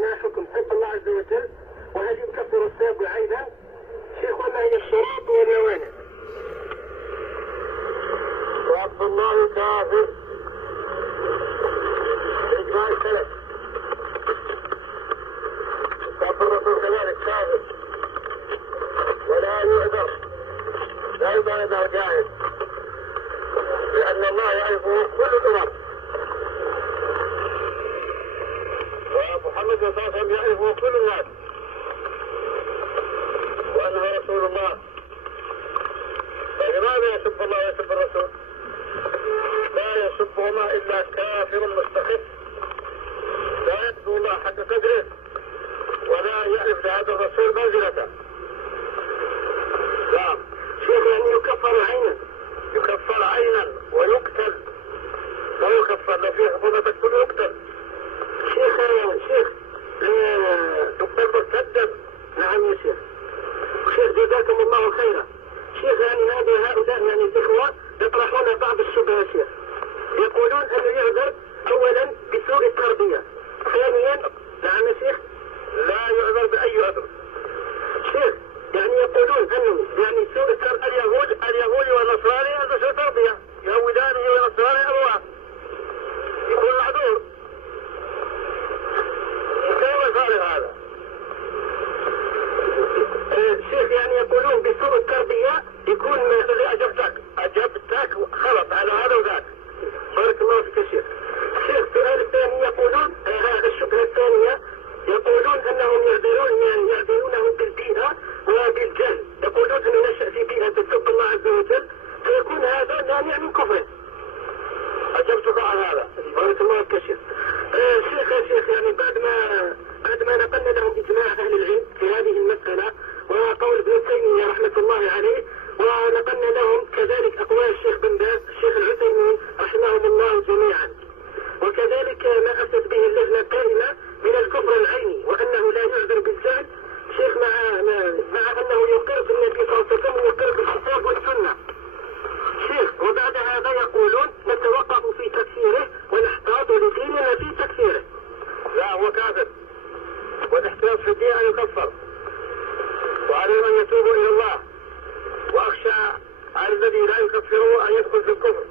ما حكم حب الله عز وجل؟ وهل يكفر السابق أيضا؟ شيخ وما هي الشروط والموانع؟ وعبد الله كافر إجماع السلف، وعبد الرسول كذلك كافر ولا يعذر، لا يعذر جاهل، لأن الله يعرفه كل الأمم، ومحمد صلى الله عليه وسلم يعرفه كل الناس، وأنه رسول الله. فلماذا يسب الله ويسب الرسول؟ لا يسبهما إلا كافر مستخف لا يقدر الله حق قدره ولا يعرف لهذا الرسول منزلته. نعم. شيخ يعني يكفر عينا؟ يكفر عينا ويقتل، لا يكفر، لا في حكومة تقتل يقتل. شيخ يقتل مرتدا. نعم يا شيخ. شيخ جزاكم الله خيرا. شيخ يعني هؤلاء يعني الإخوة يطرحون بعض الشبهات شيخ، يقولون أنه يعذر أولا بسوء التربية، ثانيا نعم يا شيخ لا يعذر بأي عذر. شيخ يعني يقولون أنه يعني سوء التربية اليهود والنصارى هذا سوء تربية، يهودانه والنصارى أبواب يكون معذور. كيف صار هذا؟ شيخ يعني يقولون بسوء التربية يكون الذي أجبتك خلط على هذا وذاك. بارك الله فيك يا شيخ. شيخ السؤال الثاني يقولون الشبهة الثانية يقولون أنهم يعذرونه بالبيئة وبالجهل، يقولون أنه نشأ في بيئة تسب الله عز وجل فيكون هذا مانع من كفر. أجبتك عن هذا. بارك الله فيك يا شيخ. شيخ يعني بعد ما نقلنا لهم إجماع أهل العلم في هذه المسألة وقول ابن تيمية رحمة الله عليه، ونقلنا لهم كذلك أقوال الشيخ بن باز الشيخ العثيمين رحمهم الله جميعا، وكذلك ما أتت به اللجنة القائمة من الكفر العيني وأنه لا يعذر بالجهل. شيخ مع أنه يقر بالنبي صلى الله عليه وسلم ويقر بالكتاب والسنة. شيخ وبعد هذا يقولون نتوقف في تكفيره ونحتاط لديننا في تكفيره. لا هو كافر، والاحتياط في الدين أن يكفر، وعليه من يتوب إلى الله، وأخشى على الذي لا يكفره أن يدخل في الكفر.